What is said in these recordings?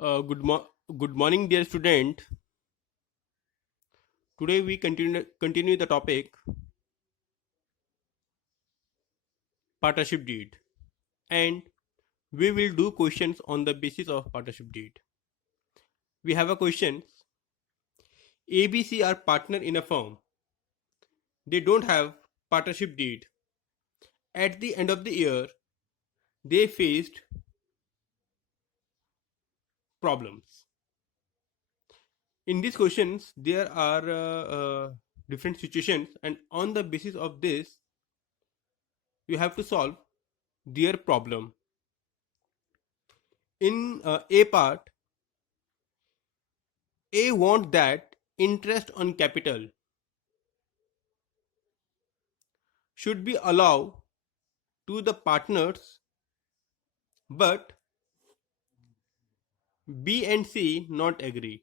Good morning, dear student. Today we continue the topic partnership deed, and we will do questions on the basis of partnership deed. We have a question: ABC are partner in a firm. They don't have partnership deed. At the end of the year, they faced problems. In these questions, there are different situations, and on the basis of this, you have to solve their problem. In A part, A want that interest on capital should be allowed to the partners, but B and C not agree.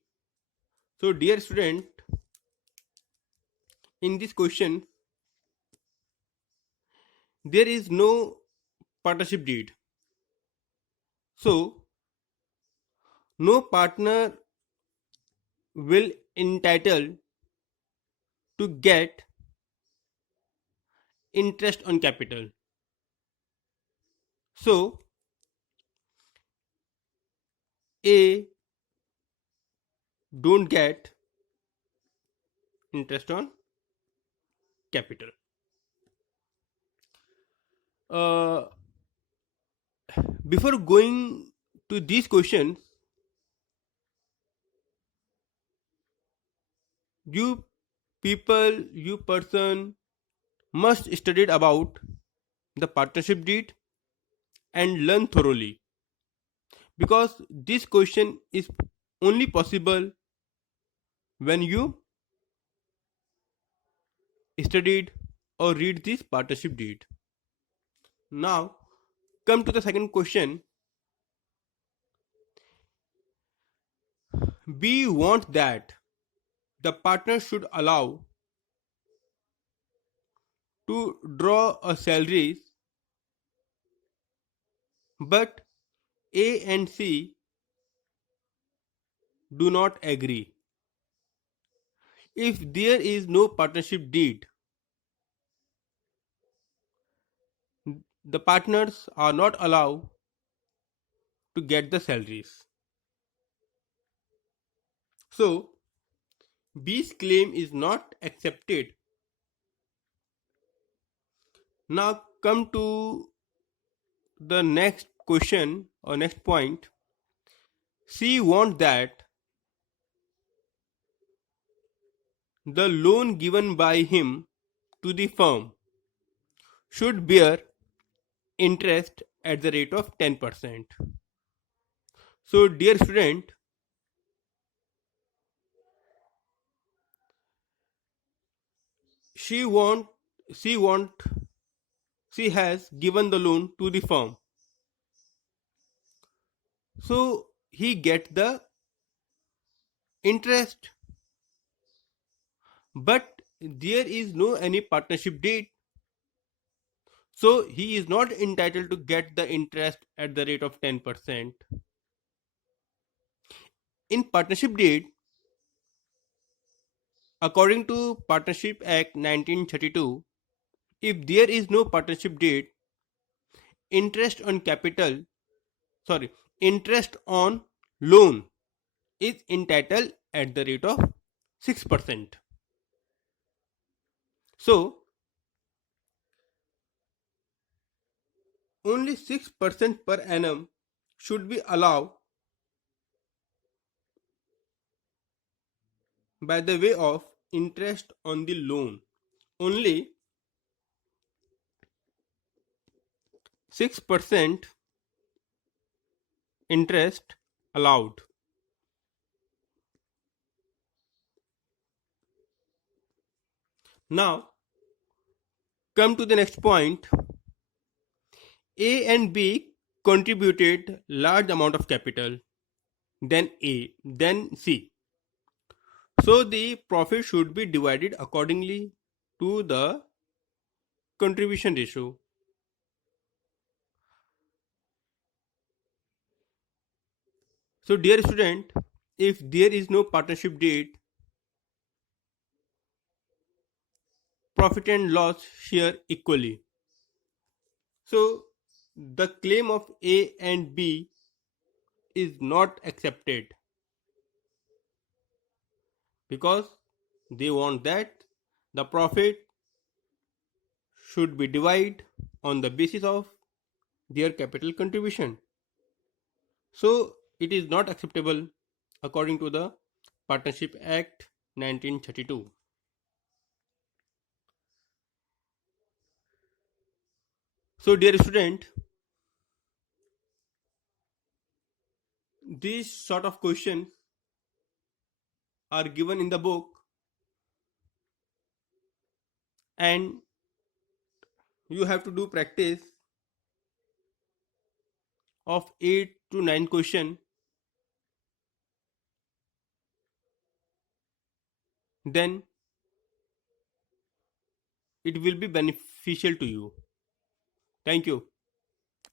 So, dear student, in this question, there is no partnership deed. So, no partner will entitled to get interest on capital. So, A don't get interest on capital. Uh, Before going to these questions, you you person must study about the partnership deed and learn thoroughly, because this question is only possible when you studied or read this partnership deed. Now come to the second question. We want that the partner should allow to draw a salaries, but A and C do not agree. If there is no partnership deed, the partners are not allowed to get the salaries. So B's claim is not accepted. Now come to the next question or next point. C want that the loan given by him to the firm should bear interest at the rate of 10%. So dear student, she want she want she has given the loan to the firm. So he get the interest, but there is no any partnership deed. So he is not entitled to get the interest at the rate of 10%. In partnership deed, according to Partnership Act 1932, if there is no partnership deed, interest on capital, sorry, interest on loan is entitled at the rate of 6%. So only 6% per annum should be allowed by the way of interest on the loan. Only 6% interest allowed. Now come to the next point. A and B contributed large amount of capital, then A, then C. So the profit should be divided accordingly to the contribution ratio. So dear student, if there is no partnership deed, profit and loss share equally. So the claim of A and B is not accepted because they want that the profit should be divided on the basis of their capital contribution. So it is not acceptable according to the Partnership Act 1932. So dear student, these sort of questions are given in the book, and you have to do practice of 8 to 9 question, then it will be beneficial to you. Thank you.